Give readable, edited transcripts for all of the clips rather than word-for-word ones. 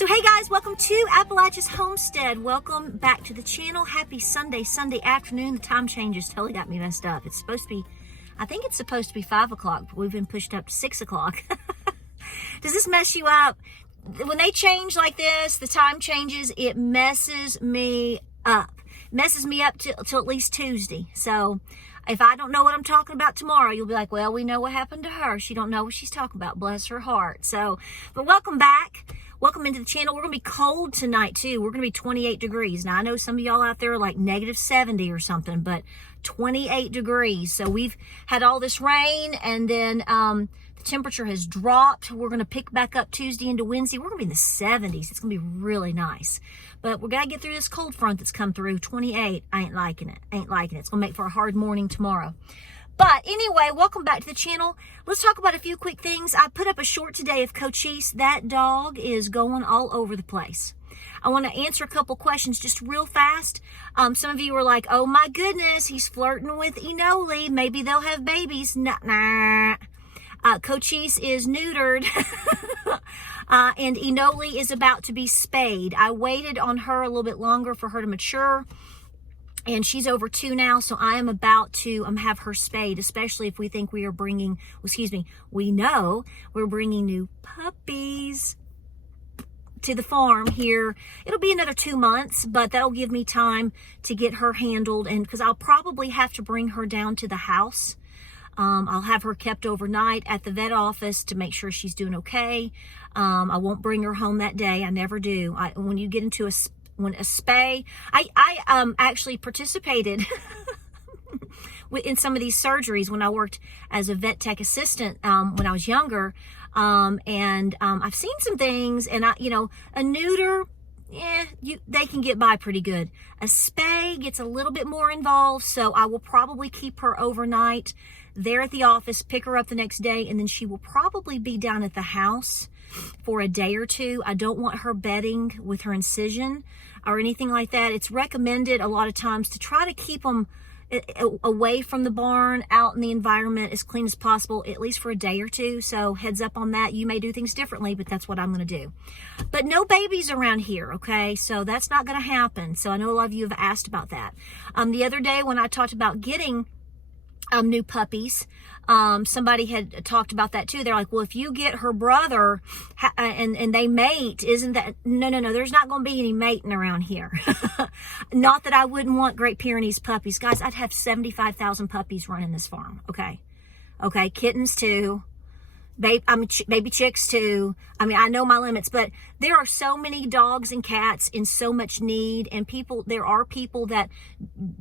So hey guys, welcome to Appalachia's Homestead. Welcome back to the channel. Happy Sunday afternoon. The time changes totally got me messed up. It's supposed to be, I think it's supposed to be 5 o'clock, but we've been pushed up to 6 o'clock. Does this mess you up? When they change like this, the time changes, it messes me up. Messes me up till at least Tuesday. So if I don't know what I'm talking about tomorrow, you'll be like, well, we know what happened to her. She don't know what she's talking about. Bless her heart. So, but welcome back. Welcome into the channel. We're going to be cold tonight too. We're going to be 28 degrees. Now I know some of y'all out there are like negative 70 or something, but 28 degrees. So we've had all this rain and then the temperature has dropped. We're going to pick back up Tuesday into Wednesday. We're going to be in the 70s. It's going to be really nice. But we're going to get through this cold front that's come through. 28. I ain't liking it. Ain't liking it. It's going to make for a hard morning tomorrow. But anyway, welcome back to the channel. Let's talk about a few quick things. I put up a short today of Cochise. That dog is going all over the place. I want to answer a couple questions just real fast. Some of you are like, oh my goodness, he's flirting with Enoli. Maybe they'll have babies. Nah. Cochise is neutered. And Enoli is about to be spayed. I waited on her a little bit longer for her to mature. And she's over 2 now, so I am about to have her spayed, especially if we think we are bringing, we know we're bringing new puppies to the farm here. It'll be another 2 months, but that'll give me time to get her handled, and because I'll probably have to bring her down to the house. I'll have her kept overnight at the vet office to make sure she's doing okay. I won't bring her home that day. I never do. When you get into a spay, I actually participated in some of these surgeries when I worked as a vet tech assistant when I was younger, and I've seen some things, and a neuter, they can get by pretty good. A spay gets a little bit more involved, so I will probably keep her overnight there at the office, pick her up the next day, and then she will probably be down at the house for a day or two. I don't want her bedding with her incision or anything like that. It's recommended a lot of times to try to keep them away from the barn, out in the environment as clean as possible, at least for a day or two. So heads up on that. You may do things differently, but that's what I'm going to do. But no babies around here, okay? So that's not going to happen. So I know a lot of you have asked about that. The other day when I talked about getting new puppies, somebody had talked about that too. They're like, well, if you get her brother and they mate, isn't that, no, there's not going to be any mating around here. Not that I wouldn't want Great Pyrenees puppies. Guys, I'd have 75,000 puppies running this farm. Okay, kittens too. Baby chicks too. I mean, I know my limits, but there are so many dogs and cats in so much need, and there are people that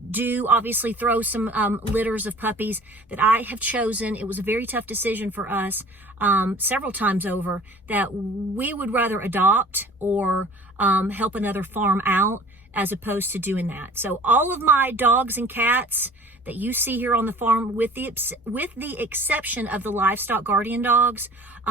do obviously throw some litters of puppies that I have chosen. It was a very tough decision for us several times over, that we would rather adopt or help another farm out as opposed to doing that. So all of my dogs and cats that you see here on the farm, with the exception of the livestock guardian dogs,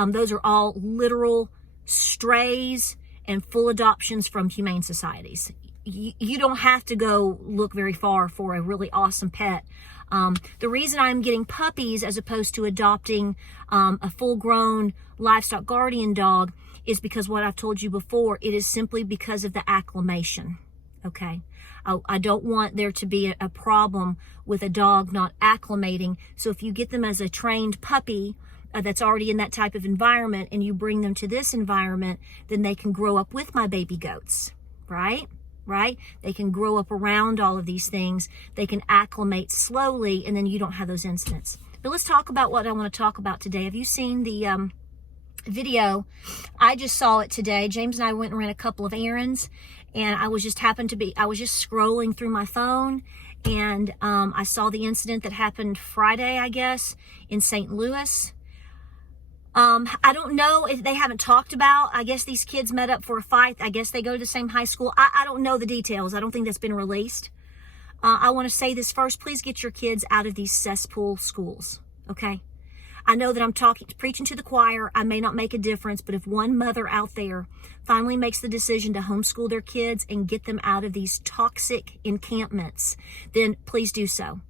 those are all literal strays and full adoptions from humane societies. You don't have to go look very far for a really awesome pet. The reason I'm getting puppies as opposed to adopting a full-grown livestock guardian dog is because what I've told you before, it is simply because of the acclimation. Okay, I don't want there to be a problem with a dog not acclimating. So if you get them as a trained puppy that's already in that type of environment and you bring them to this environment, then they can grow up with my baby goats, right? They can grow up around all of these things. They can acclimate slowly, and then you don't have those incidents. But let's talk about what I want to talk about today. Have you seen the video? I just saw it today. James and I went and ran a couple of errands, and I was just scrolling through my phone, and I saw the incident that happened Friday, I guess, in St. Louis. I don't know if they haven't talked about, I guess these kids met up for a fight. I guess they go to the same high school. I don't know the details. I don't think that's been released. I want to say this first. Please get your kids out of these cesspool schools, okay? I know that I'm preaching to the choir. I may not make a difference, but if one mother out there finally makes the decision to homeschool their kids and get them out of these toxic encampments, then please do so,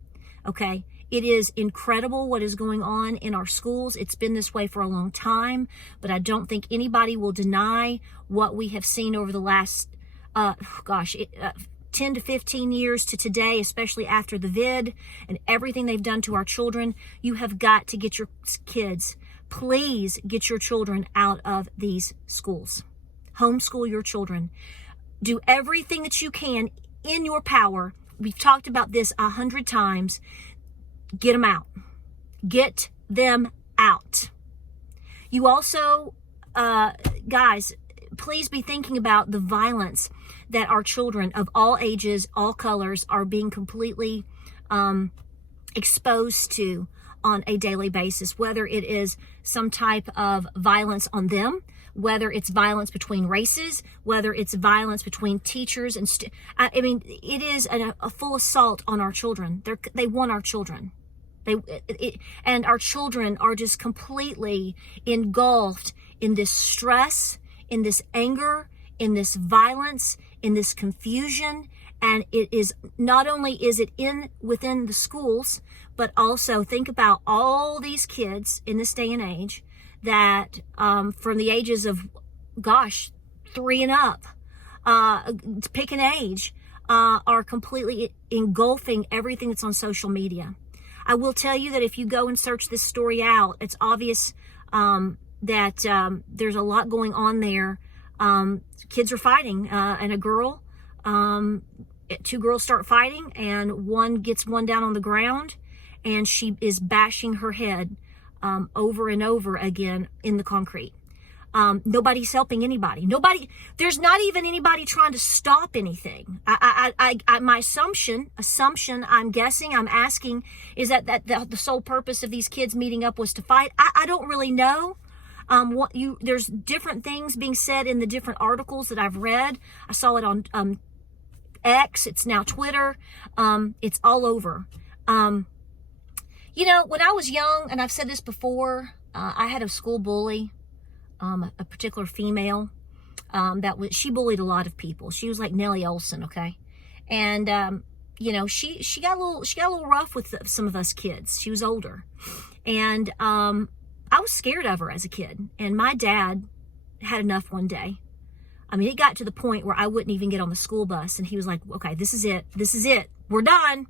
okay? It is incredible what is going on in our schools. It's been this way for a long time, but I don't think anybody will deny what we have seen over the last, 10 to 15 years to today, especially after the vid and everything they've done to our children. You have got to get your kids, please get your children out of these schools. Homeschool your children. Do everything that you can in your power. We've talked about this 100 times. Get them out. Get them out. You also, guys, please be thinking about the violence that our children of all ages, all colors are being completely exposed to on a daily basis, whether it is some type of violence on them, whether it's violence between races, whether it's violence between teachers and it is a full assault on our children. They want our children. And our children are just completely engulfed in this stress, in this anger, in this violence, in this confusion. And it is not only is it within the schools, but also think about all these kids in this day and age that from the ages of 3 and up, pick an age, are completely engulfing everything that's on social media. I will tell you that if you go and search this story out, it's obvious that there's a lot going on there. Kids are fighting, and a girl, 2 girls start fighting, and one gets one down on the ground, and she is bashing her head over and over again in the concrete. Nobody's helping anybody. There's not even anybody trying to stop anything. My assumption, I'm guessing, I'm asking, is that the sole purpose of these kids meeting up was to fight. I don't really know. There's different things being said in the different articles that I've read. I saw it on X. It's now Twitter. It's all over. When I was young, and I've said this before, I had a school bully. A particular female, she bullied a lot of people. She was like Nellie Olson, okay? And, she got a little rough with some of us kids. She was older. And, I was scared of her as a kid. And my dad had enough one day. I mean, it got to the point where I wouldn't even get on the school bus. And he was like, okay, this is it. We're done.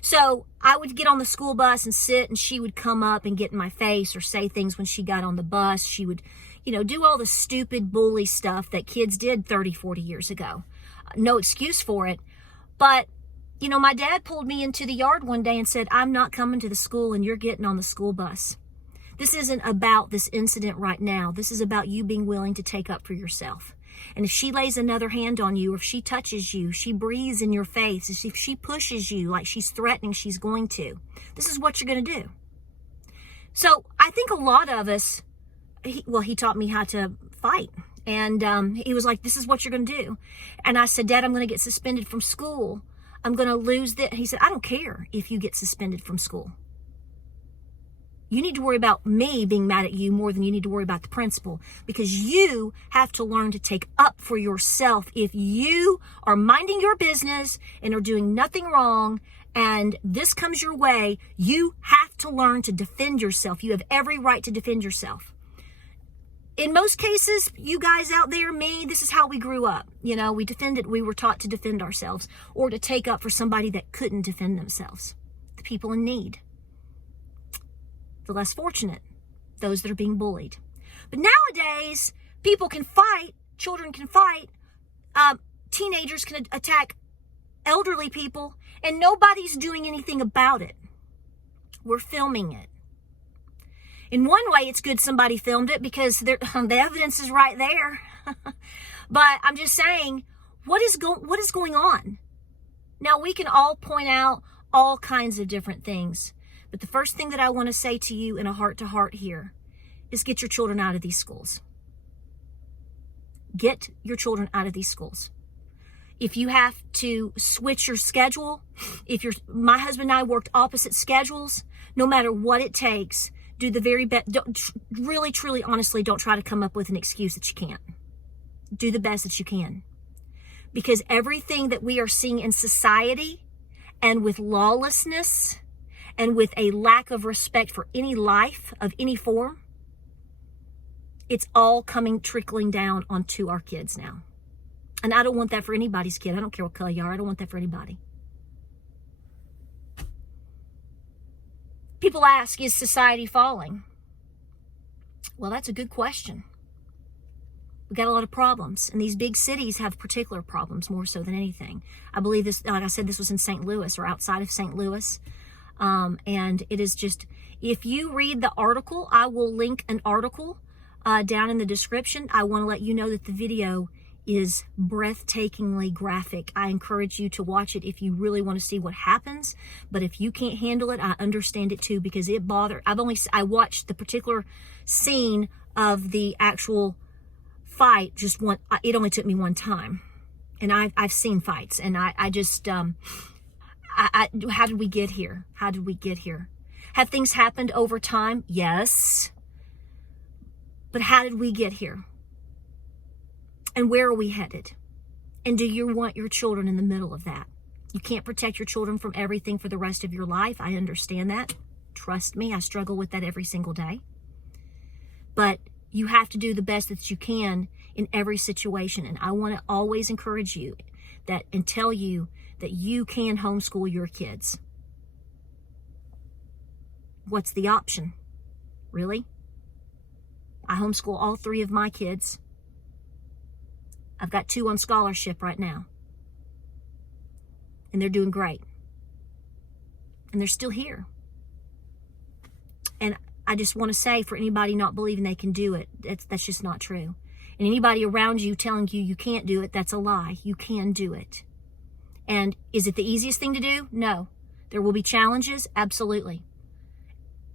So I would get on the school bus and sit, and she would come up and get in my face or say things when she got on the bus. She would, do all the stupid bully stuff that kids did 30, 40 years ago. No excuse for it. But, my dad pulled me into the yard one day and said, I'm not coming to the school and you're getting on the school bus. This isn't about this incident right now. This is about you being willing to take up for yourself. And if she lays another hand on you, or if she touches you, she breathes in your face, if she pushes you like she's threatening she's going to, this is what you're going to do. So I think a lot of us, he taught me how to fight. And he was like, this is what you're going to do. And I said, Dad, I'm going to get suspended from school. I'm going to lose this. He said, I don't care if you get suspended from school. You need to worry about me being mad at you more than you need to worry about the principal, because you have to learn to take up for yourself. If you are minding your business and are doing nothing wrong and this comes your way, you have to learn to defend yourself. You have every right to defend yourself. In most cases, you guys out there, me, this is how we grew up. We were taught to defend ourselves or to take up for somebody that couldn't defend themselves, the people in need. The less fortunate, those that are being bullied. But nowadays, people can fight, children can fight, teenagers can attack elderly people, and nobody's doing anything about it. We're filming it. In one way, it's good somebody filmed it because the evidence is right there. But I'm just saying, what is going on? Now, we can all point out all kinds of different things. But the first thing that I want to say to you in a heart-to-heart here is get your children out of these schools. Get your children out of these schools. If you have to switch your schedule, my husband and I worked opposite schedules, no matter what it takes, do the very best. Really, truly, honestly, don't try to come up with an excuse that you can't. Do the best that you can. Because everything that we are seeing in society and with lawlessness and with a lack of respect for any life of any form, it's all trickling down onto our kids now. And I don't want that for anybody's kid. I don't care what color you are. I don't want that for anybody. People ask, is society falling? Well, that's a good question. We got a lot of problems, and these big cities have particular problems more so than anything. I believe this, like I said, this was in St. Louis or outside of St. Louis. And it is just, if you read the article, I will link an article down in the description. I want to let you know that the video is breathtakingly graphic. I encourage you to watch it if you really want to see what happens. But if you can't handle it, I understand it too, because it bothered. I watched the particular scene of the actual fight it only took me one time, and I've seen fights, and how did we get here? How did we get here? Have things happened over time? Yes. But how did we get here? And where are we headed? And do you want your children in the middle of that? You can't protect your children from everything for the rest of your life. I understand that. Trust me, I struggle with that every single day. But you have to do the best that you can in every situation. And I want to always encourage you and tell you that you can homeschool your kids. What's the option? Really? I homeschool all 3 of my kids. I've got 2 on scholarship right now. And they're doing great. And they're still here. And I just want to say, for anybody not believing they can do it, that's just not true. And anybody around you telling you you can't do it, that's a lie. You can do it. And is it the easiest thing to do? No. There will be challenges, absolutely.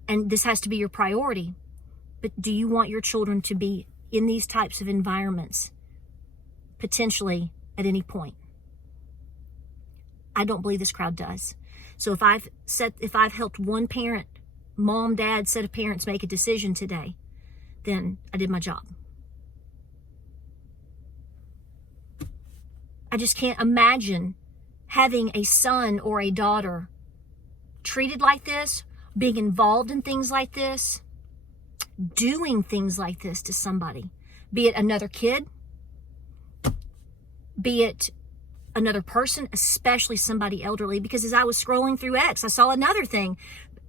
And this has to be your priority. But do you want your children to be in these types of environments potentially at any point? I don't believe this crowd does. So if I've helped one parent, mom, dad, set of parents make a decision today, then I did my job. I just can't imagine having a son or a daughter treated like this, being involved in things like this, doing things like this to somebody, be it another kid, be it another person, especially somebody elderly. Because as I was scrolling through X, I saw another thing.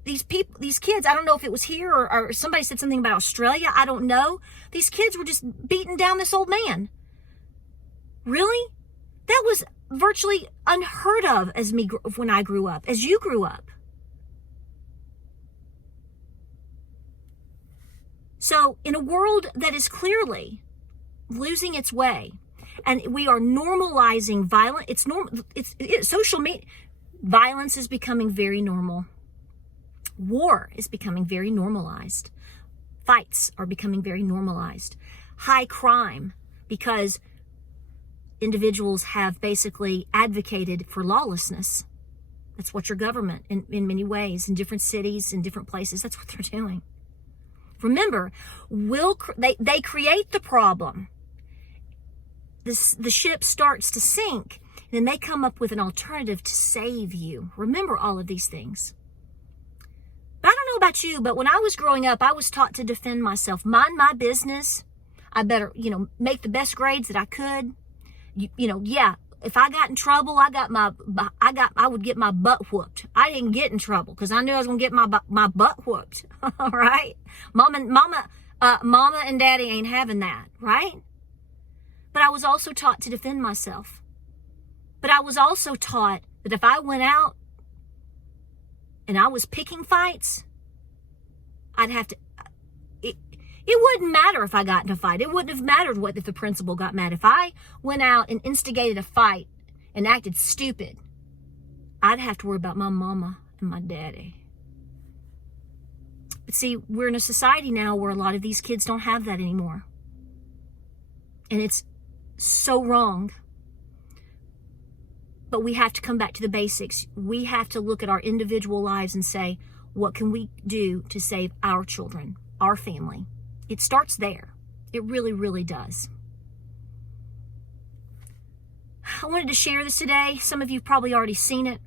These kids, I don't know if it was here or somebody said something about Australia. I don't know. These kids were just beating down this old man. Really? That was virtually unheard of when I grew up, as you grew up. So in a world that is clearly losing its way, and we are normalizing violence, social media, violence is becoming very normal. War is becoming very normalized. Fights are becoming very normalized. High crime, because individuals have basically advocated for lawlessness. That's what your government, in many ways, in different cities, in different places, that's what they're doing. Remember, they create the problem. The ship starts to sink, and then they come up with an alternative to save you. Remember all of these things. But I don't know about you, but when I was growing up, I was taught to defend myself, mind my business. I better, make the best grades that I could. If I got in trouble, I would get my butt whooped. I didn't get in trouble because I knew I was going to get my butt whooped. All right, mama and daddy ain't having that, right? But I was also taught to defend myself. But I was also taught that if I went out and I was picking fights, I'd have to. It wouldn't matter if I got in a fight. It wouldn't have mattered if the principal got mad. If I went out and instigated a fight and acted stupid, I'd have to worry about my mama and my daddy. But see, we're in a society now where a lot of these kids don't have that anymore. And it's so wrong. But we have to come back to the basics. We have to look at our individual lives and say, what can we do to save our children, our family? It starts there. It really, really does. I wanted to share this today. Some of you have probably already seen it.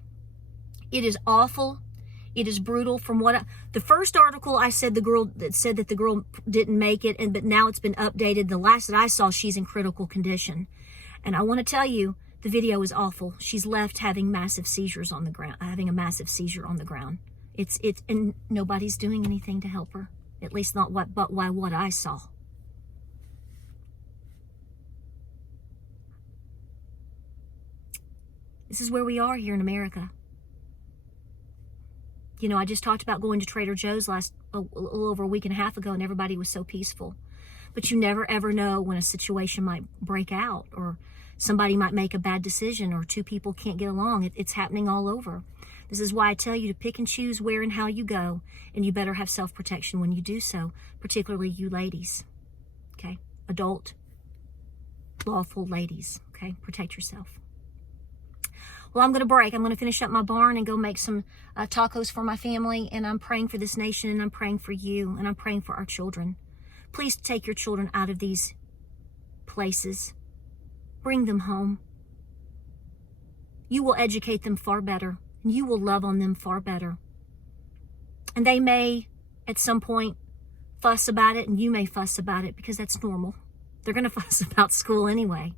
It is awful. It is brutal. From what the first article I said, said that the girl didn't make it, but now it's been updated. The last that I saw, she's in critical condition. And I want to tell you, the video is awful. She's left having massive seizures on the ground, having a massive seizure on the ground. And nobody's doing anything to help her. At least not what I saw. This is where we are here in America. You know, I just talked about going to Trader Joe's a little over a week and a half ago, and everybody was so peaceful. But you never ever know when a situation might break out, or somebody might make a bad decision, or two people can't get along. It's happening all over. This is why I tell you to pick and choose where and how you go, and you better have self-protection when you do so, particularly you ladies, okay? Adult, lawful ladies, okay? Protect yourself. Well, I'm going to break. I'm going to finish up my barn and go make some tacos for my family, and I'm praying for this nation, and I'm praying for you, and I'm praying for our children. Please take your children out of these places. Bring them home. You will educate them far better, and you will love on them far better. And they may, at some point, fuss about it, and you may fuss about it, because that's normal. They're going to fuss about school anyway.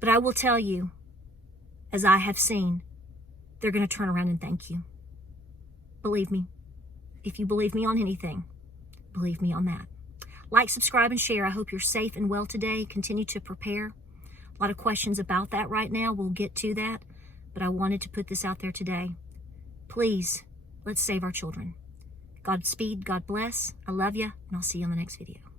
But I will tell you, as I have seen, they're going to turn around and thank you. Believe me. If you believe me on anything, believe me on that. Like, subscribe, and share. I hope you're safe and well today. Continue to prepare. A lot of questions about that right now. We'll get to that. But I wanted to put this out there today. Please, let's save our children. Godspeed. God bless. I love you, and I'll see you on the next video.